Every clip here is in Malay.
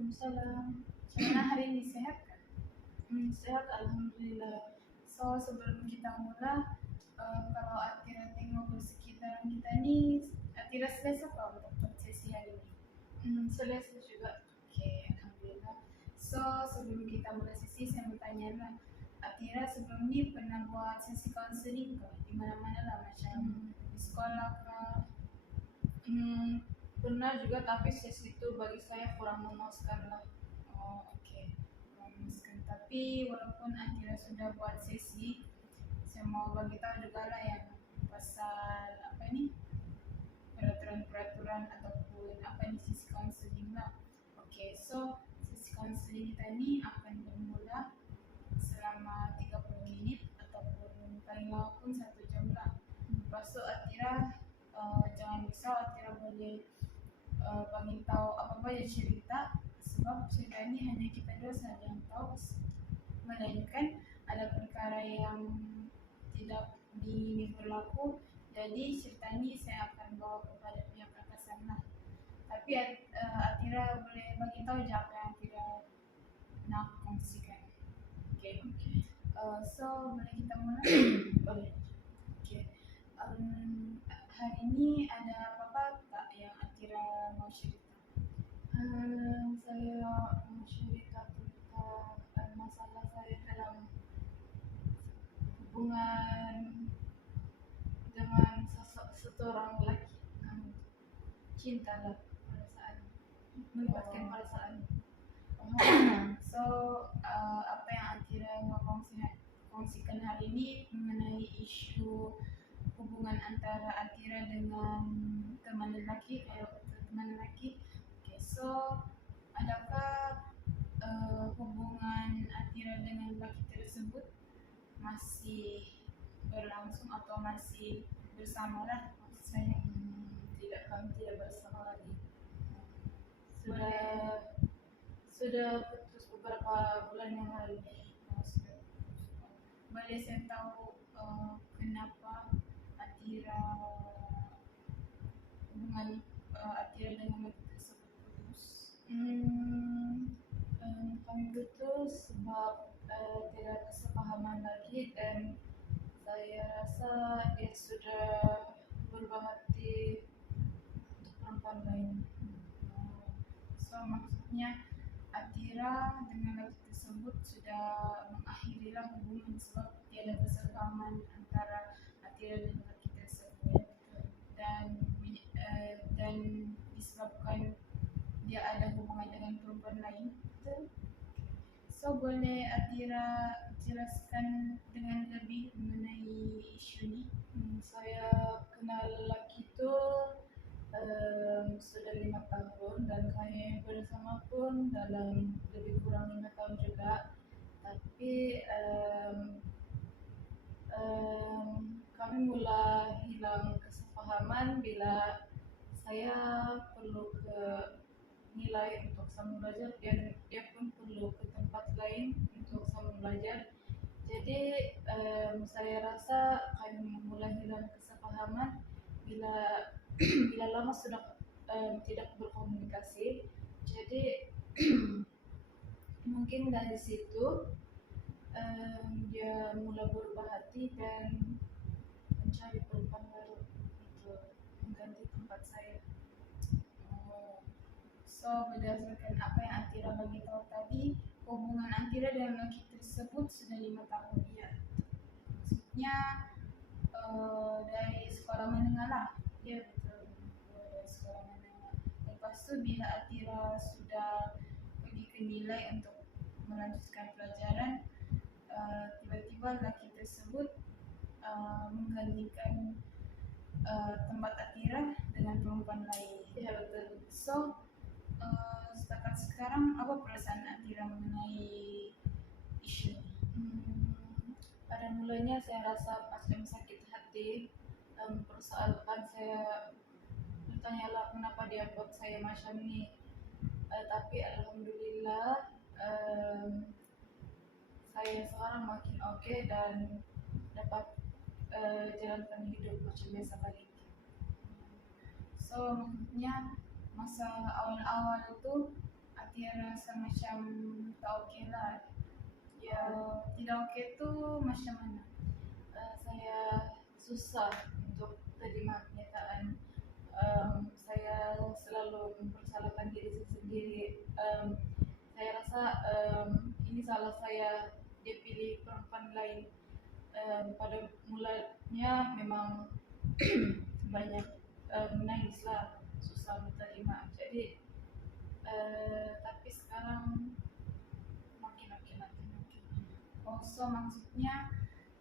Waalaikumsalam. Gimana hari ini, sehat kan? Sehat alhamdulillah. So sebelum kita mulai, kalau Atira tengok di sekitaran kita nih, Atira selesa apa untuk sesi hari ini? Selesa juga. Oke, alhamdulillah. So sebelum kita mulai sesi, saya mau tanya lah, Atira sebelum ini pernah buat sesi konseling kah? Di mana-mana lah, macam di sekolah kah? Pernah juga, tapi sesi itu bagi saya kurang memuaskan lah. Oh, oke. Memuaskan. Tapi walaupun Atira sudah buat sesi, saya mau bagi tahu juga lah yang pasal apa ini, peraturan-peraturan ataupun apa ini sesi konseling lah. Oke, so sesi konseling kita ini akan bermula selama 30 menit ataupun paling lama pun 1 jam lah. Lepas tu Atira jangan risau, Atira boleh bagi tahu apa aja cerita, sebab cerita ini hanya kita dua saja yang tahu, melainkan ada perkara yang tidak berlaku. Jadi cerita ini saya akan bawa kepada pihak atasan lah. Tapi Atira boleh bagi tahu je apa yang Atira nak kongsikan. Okay. So boleh kita mulai? Boleh. Okay. Hari ini ada apa-apa tak yang Atira mau cerita? Saya mau cerita tentang masalah saya dalam hubungan dengan seseorang lelaki. Cinta lah, perasaan, melibatkan perasaan. So apa yang Atira mau kongsikan hari ini mengenai isu hubungan antara Atira dengan teman lelaki, kayak teman lelaki. Okay, so adakah hubungan Atira dengan lelaki tersebut masih berlangsung atau masih bersama lah, maksud saya? Kami tidak bersama lagi. Sudah putus beberapa bulan yang lalu. Boleh saya tahu kenapa Atira hubungan Atira dengan lelaki tersebut putus? Kami putus sebab tidak kesepahaman lagi, dan saya rasa dia sudah berubah hati untuk perempuan lain. So maksudnya Atira dengan lelaki tersebut sudah mengakhirilah hubungan sebab tiada kesepahaman antara Atira dan lelaki tersebut, dan disebabkan dia ada hubungan dengan perempuan lain. So boleh Atira jelaskan dengan lebih mengenai isu ini? Saya kenal lelaki itu sudah 5 tahun, dan kami bersama pun dalam lebih kurang 5 tahun juga. Tapi kami mulai hilang kesepahaman bila saya perlu ke nilai untuk sambung belajar, dan dia pun perlu ke tempat lain untuk sambung belajar. Jadi saya rasa kami mulai hilang kesepahaman bila lama sudah tidak berkomunikasi. Jadi mungkin dari situ dia mulai berubah hati dan mencari perempuan baru untuk mengganti tempat saya. So berdasarkan apa yang Atira bagi tahu tadi, hubungan Atira dengan lelaki tersebut sudah 5 tahun. Ya, maksudnya dari sekolah menengah lah. Ya, betul. Dari sekolah menengah. Lepas tu bila Atira sudah pergi ke nilai untuk melanjutkan pelajaran, tiba-tiba lelaki tersebut menggantikan tempat Atira dengan perempuan lain. Ya, betul. So setakat sekarang apa perasaan Atira mengenai isu ini? Pada mulanya saya rasa pasti sakit hati, persoalkan saya bertanyalah kenapa dia buat saya macam ni. Tapi alhamdulillah saya sekarang makin oke dan dapat jalankan hidup macam biasa balik. So maksudnya masa awal-awal itu Atira rasa macam tak okey lah. Ya, Tidak okey tu macam mana? saya susah untuk terima kenyataan. Saya selalu mempersalahkan diri saya sendiri. Saya rasa ini salah saya, dia pilih perempuan lain. Pada mulanya memang banyak menangis lah, susah menerima. Jadi tapi sekarang makin. Oh, so maksudnya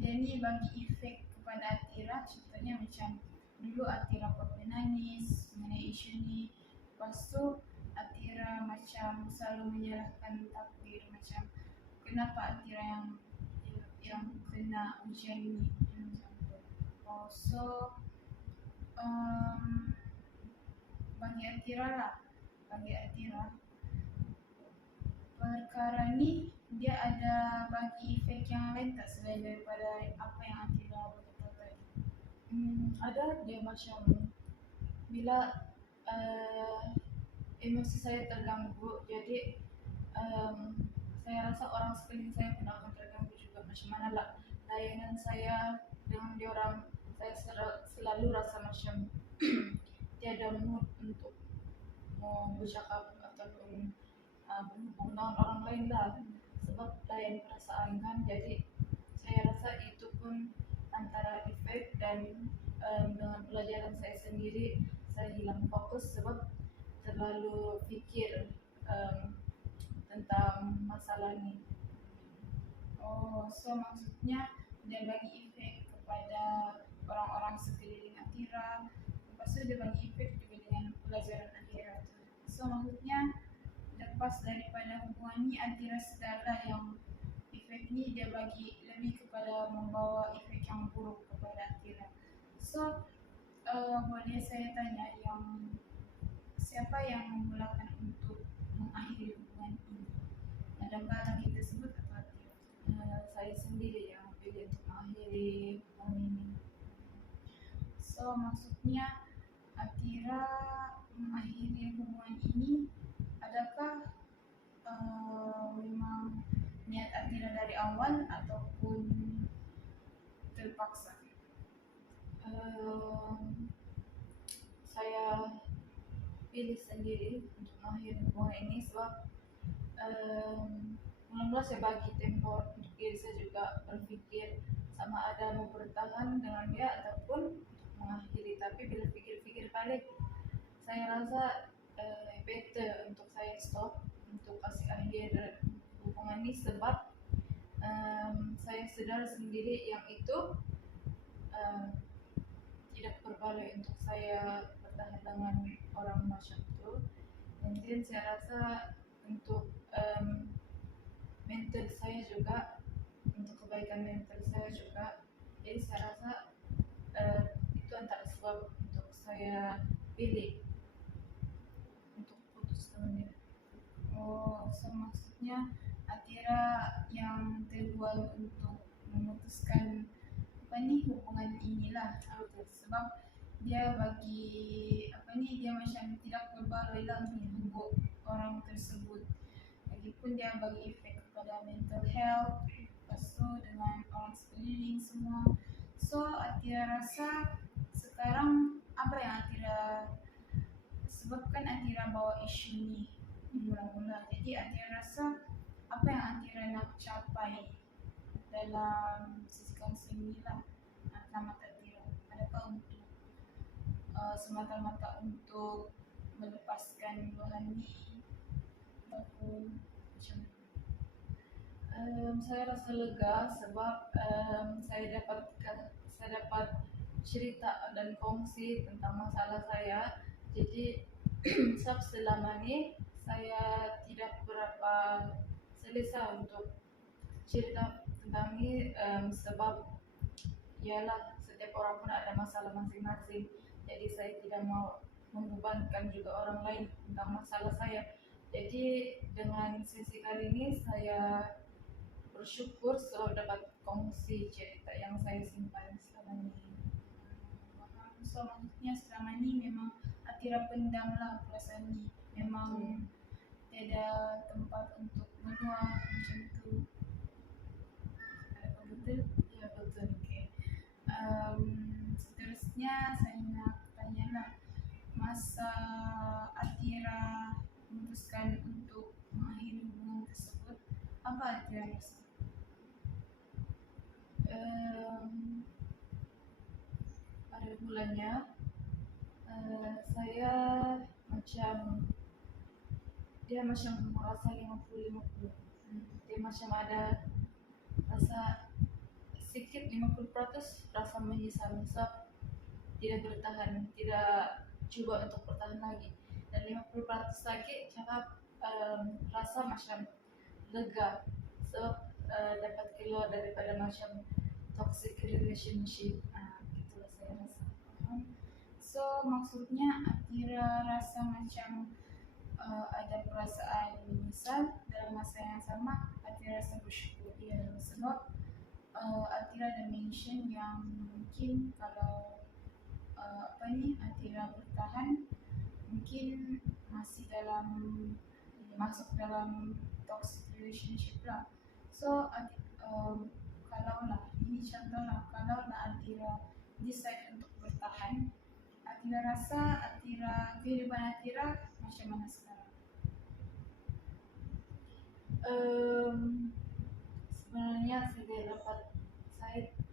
dia ni bagi efek kepada Atira, contohnya macam dulu Atira buat menangis mengenai isu ni, lepas tu Atira macam selalu menyalahkan takdir, macam kenapa Atira yang kena ujian ni, macam tu. Oh, so bagi Atira perkara ni dia ada bagi efek yang lain tak selain daripada apa yang Atira beritahu tadi? Ada, dia macam bila emosi saya terganggu, jadi saya rasa orang sekeliling saya pun akan terganggu juga. Macam mana lah layanan saya dengan diorang, saya selalu rasa macam tiada mood untuk mau bercakap ataupun berhubung dengan orang lain lah, sebab layan perasaan kan. Jadi saya rasa itu pun antara efek, dan dengan pelajaran saya sendiri, saya hilang fokus sebab terlalu fikir tentang masalah ni. Oh, so maksudnya dia bagi efek kepada orang-orang sekeliling Atira, lepas tu dia bagi efek juga dengan pelajaran Atira tu. So maksudnya lepas daripada hubungan ni, Atira sedarlah yang efek ni dia bagi lebih kepada membawa efek yang buruk kepada Atira. So boleh saya tanya, siapa yang memulakan untuk mengakhiri hubungan ini? Adakah lagi tersebut atau Atira? Saya sendiri yang pilih untuk mengakhiri hubungan ini. So maksudnya Atira mengakhiri hubungan ini, adakah memang niat Atira dari awal ataupun terpaksa? Saya pilih sendiri untuk mengakhiri hubungan ini sebab mula-mula saya bagi tempo untuk diri saya juga berpikir sama ada mau bertahan dengan dia ataupun untuk mengakhiri. Tapi bila pikir-pikir balik, saya rasa better untuk saya stop, untuk kasih akhir hubungan ini, sebab saya sadar sendiri yang itu tidak berbalik untuk saya bertahan dengan orang macam itu. Dan saya rasa untuk mental saya juga, untuk kebaikan mental saya juga, jadi saya rasa itu antara sebab untuk saya pilih untuk putus dengan dia. Oh, so maksudnya Atira yang terbual untuk memutuskan hubungan inilah, sebab dia bagi dia macam tidak berbaloi lah untuk menghubung orang tersebut. Lagipun dia bagi efek kepada mental health, lepas tu dengan orang sekeliling semua. So Atira rasa sekarang apa yang Atira, sebabkan Atira bawa isu ni mula-mula, jadi Atira rasa apa yang Atira nak capai dalam sesi kaunseling ni lah, selamat Atira. Adakah untuk semata-mata untuk melepaskan luahan ni ataupun macam mana? Saya rasa lega sebab saya dapat cerita dan kongsi tentang masalah saya. Jadi sebab selama ni saya tidak berapa selesa untuk cerita tentang ni, sebab ialah setiap orang pun ada masalah masing-masing. Jadi saya tidak mau membebankan juga orang lain tentang masalah saya. Jadi dengan sesi kali ini saya bersyukur selalu dapat kongsi cerita yang saya simpan selama ini. So maksudnya selama ni memang Atira pendam lah perasaan ni, memang tiada ada tempat untuk menua macam itu. Ada betul? Ya betul. Oke. Seterusnya saya nak tanya lah, masa Atira memutuskan untuk mengakhiri hubungan tersebut, apa Atira rasa? Pada mulanya saya macam dia macam merasa 50-50. Dia macam ada rasa sedikit 50% rasa menyesal tidak bertahan, tidak coba untuk bertahan lagi, dan 50% lagi cakap rasa macam lega sebab dapat keluar daripada macam toxic relationship. Itulah saya rasa. So maksudnya Atira rasa macam ada perasaan menyesal, dalam masa yang sama Atira rasa bersyukur. Sebab Atira ada mention yang mungkin kalau Atira bertahan mungkin masih masuk dalam toxic relationship lah. So kalau lah ini contoh lah, kalau lah Atira decide untuk bertahan, Atira rasa kehidupan Atira macam mana sekarang? Sebenarnya saya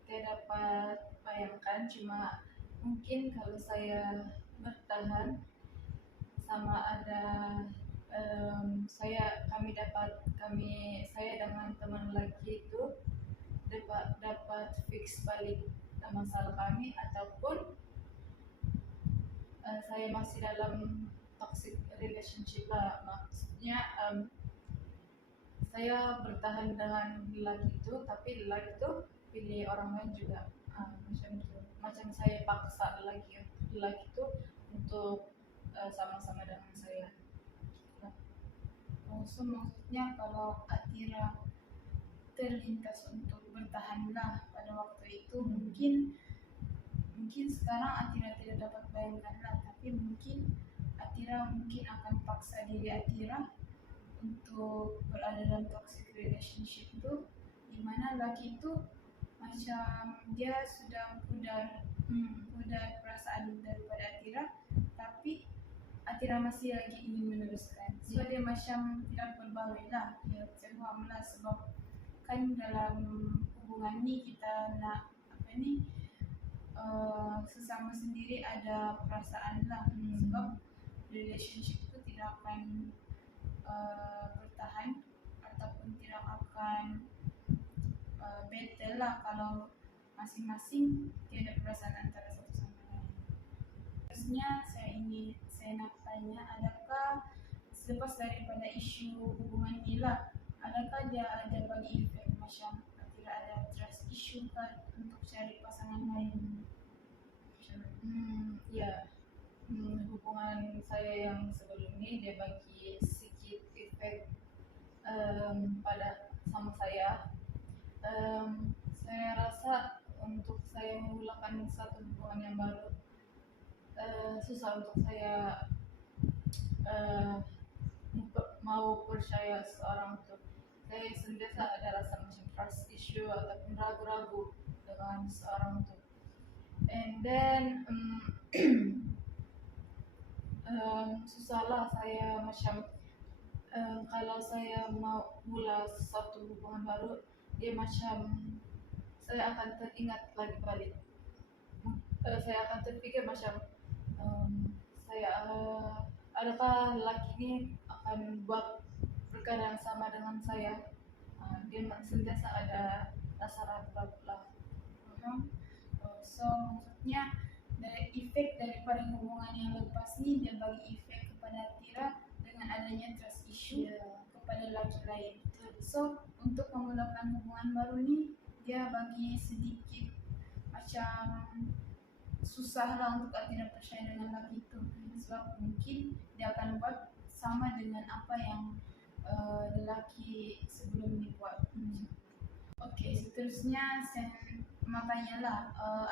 tidak dapat bayangkan, cuma mungkin kalau saya bertahan sama ada saya dengan teman lagi itu dapat fix balik masalah kami, ataupun saya masih dalam toxic relationship lah. Maksudnya saya bertahan dengan lelaki itu, tapi lelaki itu pilih orang lain juga. Macam itu. Macam saya paksa lelaki itu untuk sama-sama dengan saya. So maksudnya kalau Atira terlintas untuk bertahanlah pada waktu itu, mungkin sekarang Atira tidak dapat bayangkan lah, tapi mungkin Atira akan paksa diri Atira untuk berada dalam toxic relationship itu, di mana laki itu macam dia sudah pudar perasaan daripada Atira, tapi Atira masih lagi ingin meneruskan. So dia macam tidak berbagai lah. Saya faham lah, sebab kan dalam hubungan ni kita nak sesama sendiri ada perasaan lah. Sebab relationship itu tidak akan bertahan ataupun tidak akan better lah kalau masing-masing tiada perasaan antara satu sama lain. Terusnya saya nak tanya, adakah selepas daripada isu hubungan ni lah, adakah dia ada bagi efek macam Atira ada trust issue kan untuk cari pasangan lain? Ya, hubungan saya yang sebelum ini dia bagi sedikit efek pada sama saya. Saya rasa untuk saya memulakan satu hubungan yang baru susah untuk saya mau percaya seorang itu. Saya sentiasa ada rasa macam trust issue ataupun ragu-ragu dengan seorang itu. And then susahlah saya macam kalau saya mau mula satu hubungan baru, dia macam saya akan teringat lagi balik. Saya akan terfikir macam adakah lelaki ini akan buat perkara yang sama dengan saya. Dia sentiasa ada rasa ragu-ragu lah. So maksudnya dari efek daripada hubungan yang lepas ni, dia bagi efek kepada Atira dengan adanya trust issue kepada lelaki lain. So untuk memulakan hubungan baru ni, dia bagi sedikit macam susah lah untuk Atira percaya dengan lelaki itu, sebab mungkin dia akan buat sama dengan apa yang lelaki sebelum ni buat. Okay, seterusnya saya nak tanya lah,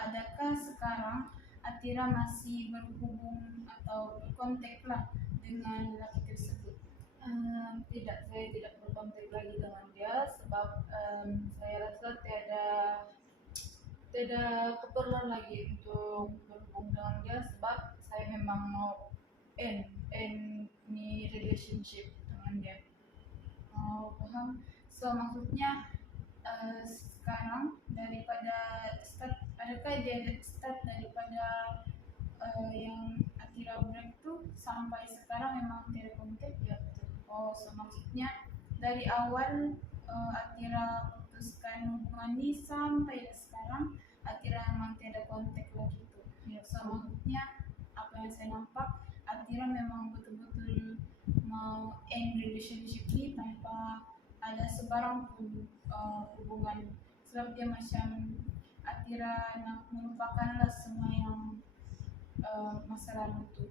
adakah sekarang Atira masih berhubung atau berkontak lah dengan lelaki tersebut? tidak, saya tidak berkontak lagi dengan dia sebab saya rasa tidak keperluan lagi untuk berhubung dengan dia sebab saya memang mau end ni relationship dengan dia. Oh, paham. So maksudnya sekarang daripada start, adakah dia start daripada yang Atira break tu sampai sekarang memang tiada kontak? Ya betul. Oh, so maksudnya dari awal Atira putuskan hubungan ni sampai sekarang Atira memang tiada kontak lagi tu. Ya, So maksudnya apa yang saya nampak, Atira memang betul-betul mau end relationship ni tanpa ada sebarang pun hubungan, sebab dia macam Atira nak melupakanlah semua yang masa lalu tu.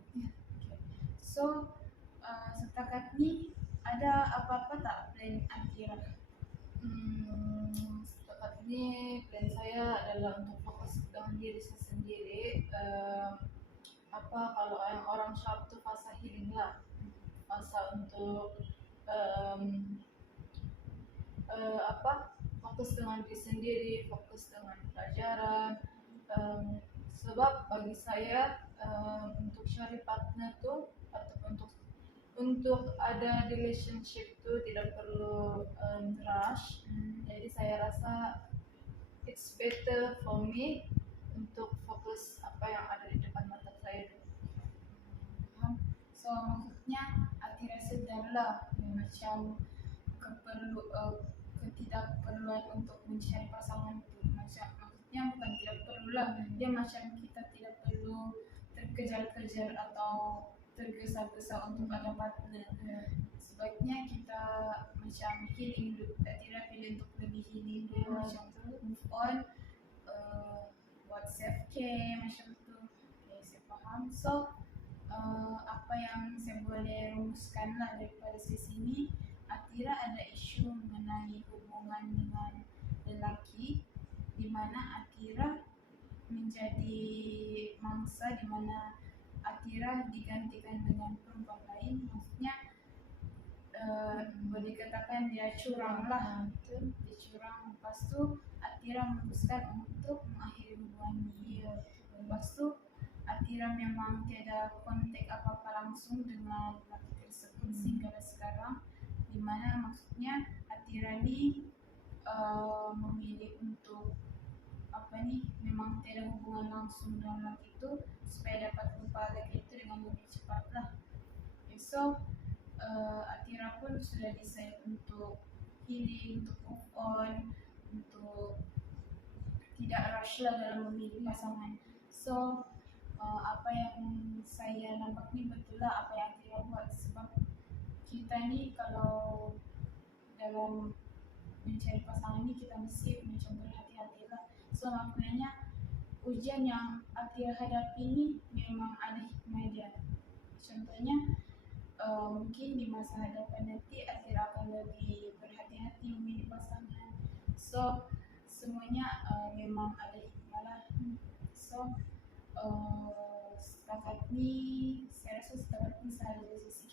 Okay. So setakat ni ada apa-apa tak plan Atira? Setakat ini plan saya adalah untuk fokus dengan diri saya sendiri. Kalau yang orang sharp tu fasa healing lah, fasa untuk fokus dengan diri sendiri, fokus dengan pelajaran. Sebab bagi saya untuk cari partner tu atau untuk ada relationship tu tidak perlu rush. Jadi saya rasa it's better for me untuk fokus apa yang ada di depan mata saya tu. So maksudnya Atira sedarlah macam ketidakperluan untuk mencari pasangan itu. Maksudnya bukan tidak perlulah, dia macam kita tidak perlu terkejar-kejar atau tergesa-gesa untuk ada partner. Sebaiknya kita macam healing dulu. Atira pilih untuk lebih healing dulu, macam tu, move on, buat self care macam tu. Okay, saya faham. So apa yang saya boleh rumuskan lah daripada sesi ini, Atira ada isu mengenai hubungan dengan lelaki di mana Atira menjadi mangsa, di mana Atira digantikan dengan perempuan lain. Maksudnya boleh dikatakan dia curang lah, dia curang. Lepas tu Atira memutuskan untuk mengakhiri hubungan ini. Lepas tu Atira memang tiada kontak apa-apa langsung dengan lelaki tersebut sehingga sekarang, di mana maksudnya Atira ni memilih untuk memang tiada hubungan langsung dengan lelaki itu supaya dapat lupa lelaki itu dengan lebih cepat lah. So Atira pun sudah decide untuk healing, untuk move on, untuk tidak rush lah dalam memilih pasangan. So apa yang saya nampak ni betul lah apa yang Atira buat, sebab kita ni kalau dalam mencari pasangan ni kita mesti macam berhati-hati lah. So maknanya ujian yang Atira hadapi ni memang ada hikmah dia. Contohnya mungkin di masa hadapan nanti Atira akan lebih berhati-hati memilih pasangan. So semuanya memang ada hikmah lah. So setakat ni saya rasa setakat ni sahaja sesi